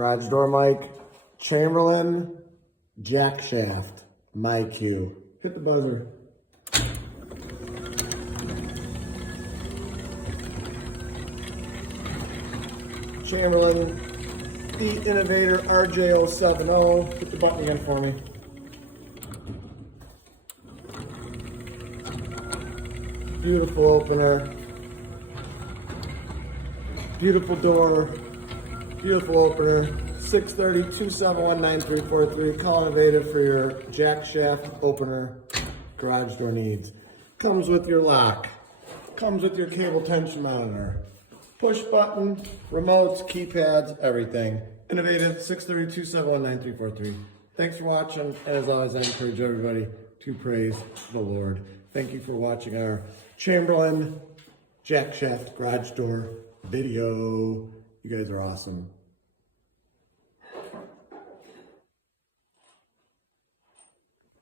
Garage door mic, Chamberlain, jackshaft, my cue. Hit the buzzer. Chamberlain, the Innovator RJ0101. Hit the button again for me. Beautiful opener. Beautiful door. Beautiful opener. 630-271-9343. Call Innovative for your jackshaft opener garage door needs. Comes with your lock. Comes with your cable tension monitor. Push button, remotes, keypads, everything. Innovative, 630-271-9343. Thanks for watching, and as always, I encourage everybody to praise the Lord. Thank you for watching our Chamberlain jackshaft garage door video. You guys are awesome.